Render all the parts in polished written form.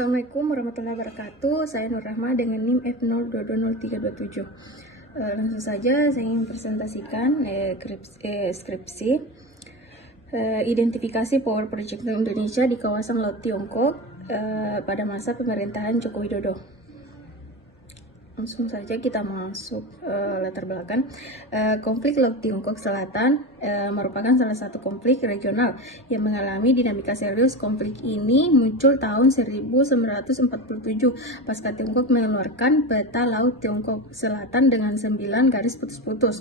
Assalamualaikum warahmatullahi wabarakatuh. Saya Nur Rahma dengan NIM F0220327. Langsung saja saya ingin presentasikan skripsi identifikasi Power Project Indonesia di kawasan Laut Tiongkok pada masa pemerintahan Joko Widodo. Langsung saja kita masuk latar belakang. Konflik Laut Tiongkok Selatan merupakan salah satu konflik regional yang mengalami dinamika serius. Konflik ini muncul tahun 1947 pasca Tiongkok mengeluarkan peta Laut Tiongkok Selatan dengan 9 garis putus-putus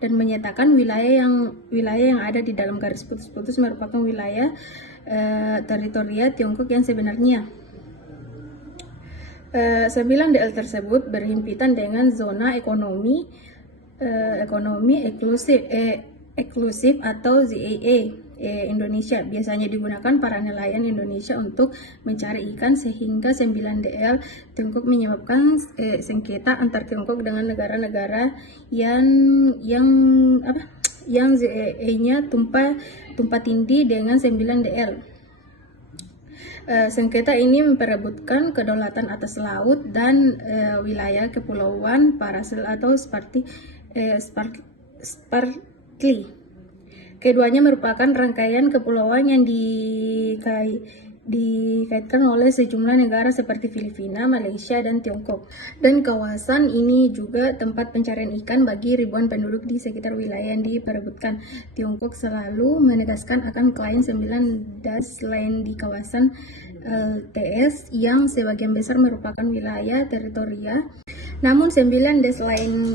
dan menyatakan wilayah yang ada di dalam garis putus-putus merupakan wilayah teritorial Tiongkok yang sebenarnya. 9 DL tersebut berhimpitan dengan zona ekonomi eksklusif atau ZEE Indonesia. Biasanya digunakan para nelayan Indonesia untuk mencari ikan, sehingga 9 DL Tiongkok menyebabkan sengketa antar Tiongkok dengan negara-negara yang ZEE-nya tumpah tindih dengan 9 DL. Sengketa ini memperebutkan kedaulatan atas laut dan wilayah kepulauan Paracel atau Spratly. Keduanya merupakan rangkaian kepulauan yang dikaitkan oleh sejumlah negara seperti Filipina, Malaysia, dan Tiongkok. Dan kawasan ini juga tempat pencarian ikan bagi ribuan penduduk di sekitar wilayah yang diperebutkan. Tiongkok selalu menegaskan akan klaim 9 DAS lain di kawasan LTS yang sebagian besar merupakan wilayah teritorial. Namun 9 DAS lain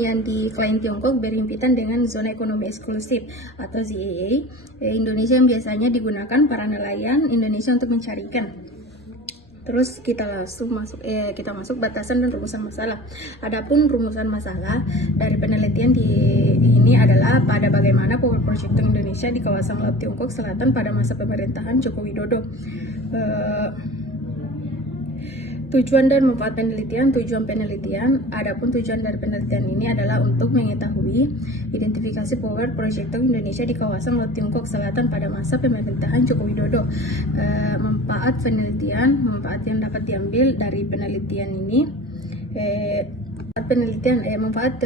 yang diklaim Tiongkok berhimpitan dengan zona ekonomi eksklusif atau ZEE Indonesia yang biasanya digunakan para nelayan Indonesia untuk mencari ikan. Terus kita langsung masuk batasan dan rumusan masalah. Adapun rumusan masalah dari penelitian ini adalah pada bagaimana Power Project Indonesia di kawasan Laut Tiongkok Selatan pada masa pemerintahan Joko Widodo. Tujuan dan manfaat penelitian. Adapun tujuan dari penelitian ini adalah untuk mengetahui identifikasi Power Project Indonesia di kawasan Laut Tiongkok Selatan pada masa pemerintahan Joko Widodo. Manfaat yang dapat diambil dari penelitian ini. Manfaat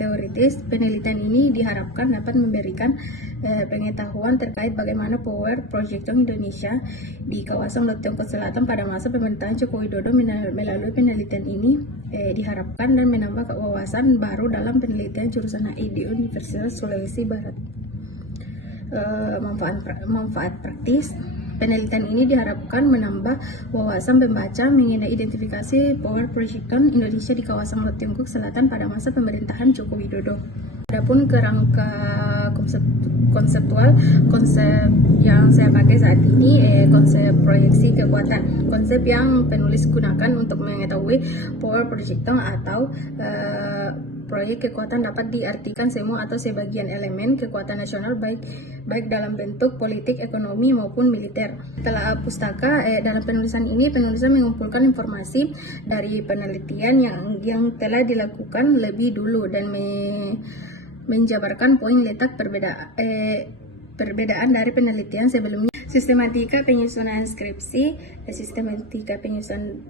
teoritis penelitian ini diharapkan dapat memberikan pengetahuan terkait bagaimana Power Project Indonesia di kawasan Laut Tiongkok Selatan pada masa pemerintahan Joko Widodo. Melalui penelitian ini diharapkan dan menambah wawasan baru dalam penelitian jurusan HI di Universitas Sulawesi Barat. Manfaat praktis. Penelitian ini diharapkan menambah wawasan pembaca mengenai identifikasi Power Project Indonesia di kawasan Laut Tiongkok Selatan pada masa pemerintahan Joko Widodo. Adapun kerangka konsep yang saya pakai saat ini konsep proyeksi kekuatan. Konsep yang penulis gunakan untuk mengetahui Power Project atau proyek kekuatan dapat diartikan semua atau sebagian elemen kekuatan nasional baik dalam bentuk politik, ekonomi maupun militer. Setelah pustaka dalam penulisan ini penulisan mengumpulkan informasi dari penelitian yang telah dilakukan lebih dulu dan menjabarkan poin letak perbedaan dari penelitian sebelumnya. Sistematika penyusunan skripsi. Sistematika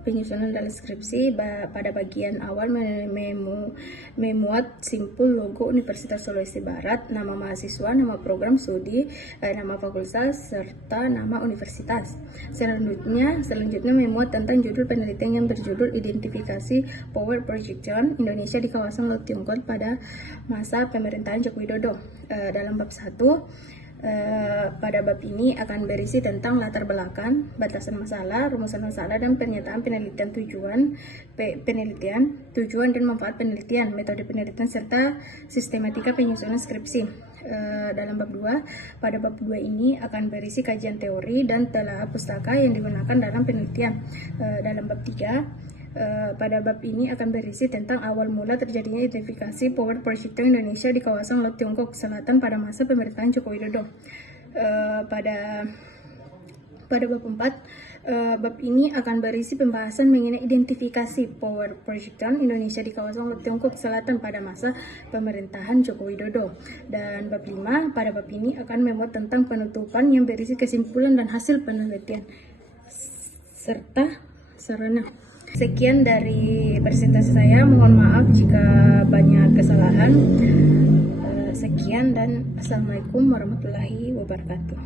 penyusunan dalam skripsi pada bagian awal memuat simpul logo Universitas Sulawesi Barat, nama mahasiswa, nama program studi, nama fakultas, serta nama universitas. Selanjutnya memuat tentang judul penelitian yang berjudul Identifikasi Power Project Indonesia di kawasan Laut Tiongkok pada masa pemerintahan Joko Widodo. Dalam bab 1, pada bab ini akan berisi tentang latar belakang, batasan masalah, rumusan masalah, dan pernyataan penelitian, tujuan dan manfaat penelitian, metode penelitian, serta sistematika penyusunan skripsi. Dalam bab 2, pada bab 2 ini akan berisi kajian teori dan telaah pustaka yang digunakan dalam penelitian. Dalam bab 3, pada bab ini akan berisi tentang awal mula terjadinya identifikasi Power Project Indonesia di kawasan Laut Tiongkok Selatan pada masa pemerintahan Joko Widodo. Pada bab 4, bab ini akan berisi pembahasan mengenai identifikasi Power Project Indonesia di kawasan Laut Tiongkok Selatan pada masa pemerintahan Joko Widodo. Dan bab 5, pada bab ini akan memuat tentang penutupan yang berisi kesimpulan dan hasil penelitian. serta sarana. Sekian dari presentasi saya, mohon maaf jika banyak kesalahan. Sekian dan Assalamualaikum warahmatullahi wabarakatuh.